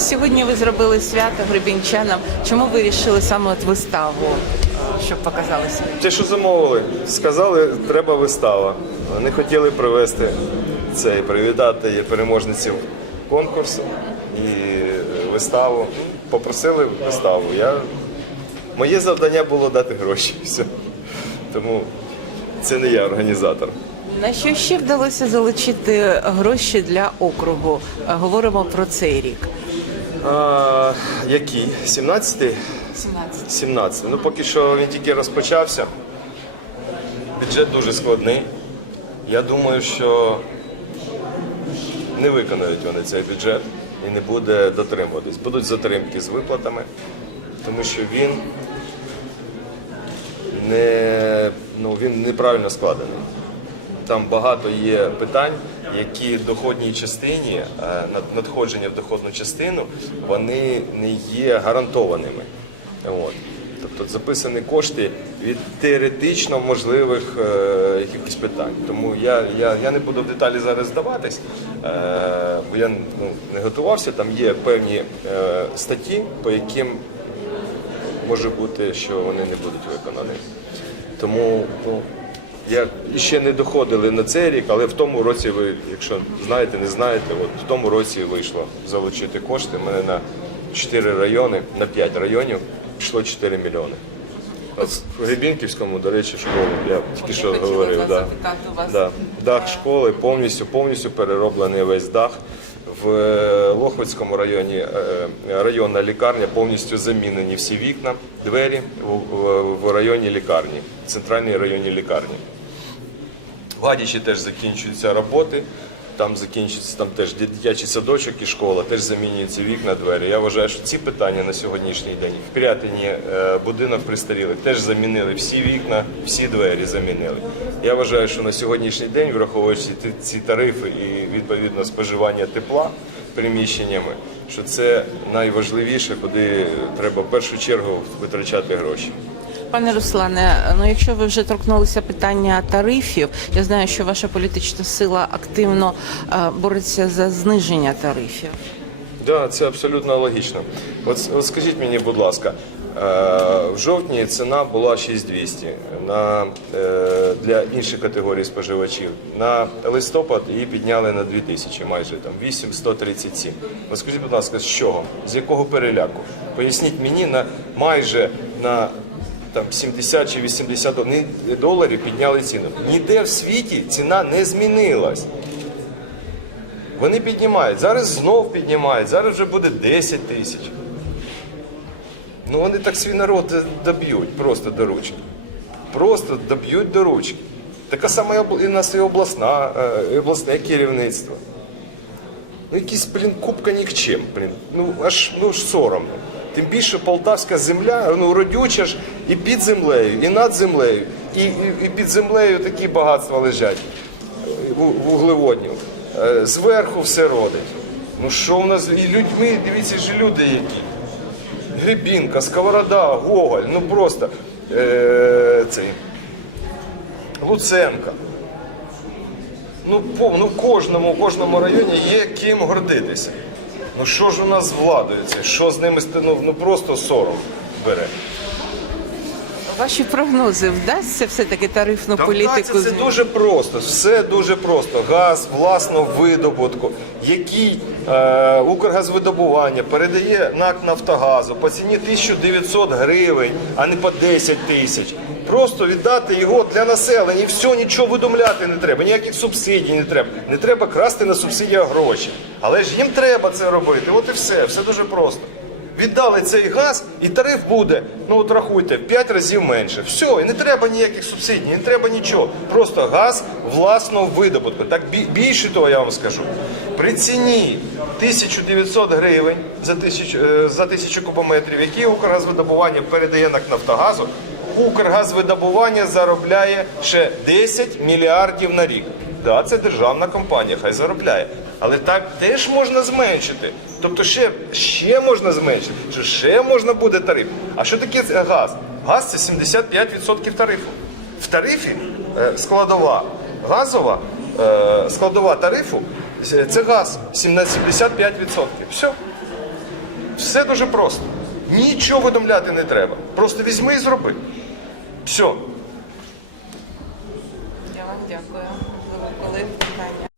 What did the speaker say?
Сьогодні ви зробили свято гребінчанам. Чому ви вирішили саме от виставу, е, щоб показалося? Те, що замовили, сказали, треба вистава. Вони хотіли привезти цей, привітати переможниців конкурсу і виставу. Попросили виставу. Я... Моє завдання було дати гроші. Все. Тому це не я організатор. На що ще вдалося залучити гроші для округу? Е, Говоримо про цей рік. А, який? 17-й? 17. 17. Ну поки що він тільки розпочався. Бюджет дуже складний. Я думаю, що не виконають вони цей бюджет і не буде дотримуватись. Будуть затримки з виплатами, тому що він не, ну, він неправильно складений. Там багато є питань, які в доходній частині, е, надходження в доходну частину, вони не є гарантованими. От. Тобто записані кошти від теоретично можливих е, якихось питань. Тому я, я, я не буду в деталі зараз здаватись, е, бо я ну, не готувався. Там є певні е, статті, по яким може бути, що вони не будуть виконані. Тому ну, я ще не доходили на цей рік, але в тому році ви, якщо знаєте, не знаєте, от в тому році вийшло залучити кошти. У мене на 4 райони, на 5 районів пішло 4 мільйони. От в Гребінківському, до речі, школу, я тільки що говорив. Да. Да. Дах школи повністю, повністю перероблений весь дах. В е, Лохвицькому районі е, районна лікарня повністю замінені всі вікна, двері в районі лікарні, центральній районній лікарні. В Гадячі теж закінчуються роботи. Там закінчується там теж дитячий садочок і школа, теж замінюються вікна, двері. Я вважаю, що ці питання на сьогоднішній день в Пірятині е, будинок пристарілих теж замінили всі вікна, всі двері замінили. Я вважаю, що на сьогоднішній день, враховуючи ці тарифи і відповідно споживання тепла приміщеннями, що це найважливіше, куди треба в першу чергу витрачати гроші. Пане Руслане, ну якщо ви вже торкнулися питання тарифів, я знаю, що ваша політична сила активно е, бореться за зниження тарифів. Да, це абсолютно логічно. От, от скажіть мені, будь ласка, е, в жовтні ціна була 6200 на, е, для інших категорій споживачів. На листопад її підняли на 2000, майже там 8137. От скажіть, будь ласка, з чого? З якого переляку? Поясніть мені на майже на там 70 чи 80 доларів підняли ціну. Ніде в світі ціна не змінилась. Вони піднімають. Зараз знов піднімають, зараз вже буде 10 тисяч. Ну вони так свій народ доб'ють просто до ручки. Просто доб'ють до ручки. Така сама і у нас і обласна, е, і обласне керівництво. Ну, якісь, блін, купка нікчем, блін. Ну аж ну ж соромно. Тим більше полтавська земля, ну родюча ж і під землею, і над землею, і, і, під землею такі багатства лежать е, ву- вуглеводнів. Е, Зверху все родить. Ну що в нас і людьми, дивіться ж люди які. Гребінка, Сковорода, Гоголь, ну просто е, цей Луценка. Ну, по, ну кожному, кожному районі є ким гордитися. Ну що ж у нас з владою це? Що з ними ст- ну, ну просто сором бере. Ваші прогнози вдасться все-таки тарифну Та політику? вдасться, це дуже просто. Все дуже просто. Газ власного видобутку, який е, Укргазвидобування передає НАК Нафтогазу по ціні 1900 гривень, а не по 10 тисяч. Просто віддати його для населення і все, нічого видумляти не треба, ніяких субсидій не треба. Не треба красти на субсидіях гроші. Але ж їм треба це робити. От і все, все дуже просто. Віддали цей газ, і тариф буде, ну от рахуйте, в 5 разів менше. Все, і не треба ніяких субсидій, не треба нічого. Просто газ власного видобутку. Так більше того, я вам скажу. При ціні 1900 гривень за тисячу, е, за тисячу кубометрів, які Укргазвидобування передає НАК Нафтогазу, Укргазвидобування заробляє ще 10 мільярдів на рік. Да, це державна компанія, хай заробляє. Але так теж можна зменшити. Тобто ще, ще можна зменшити, що ще можна буде тариф. А що таке газ? Газ це 75% тарифу. В тарифі е, складова газова, е, складова тарифу це газ 75%. Все. Все дуже просто. Нічого видумляти не треба. Просто візьми і зроби. Все. Я вам дякую. за коли питання.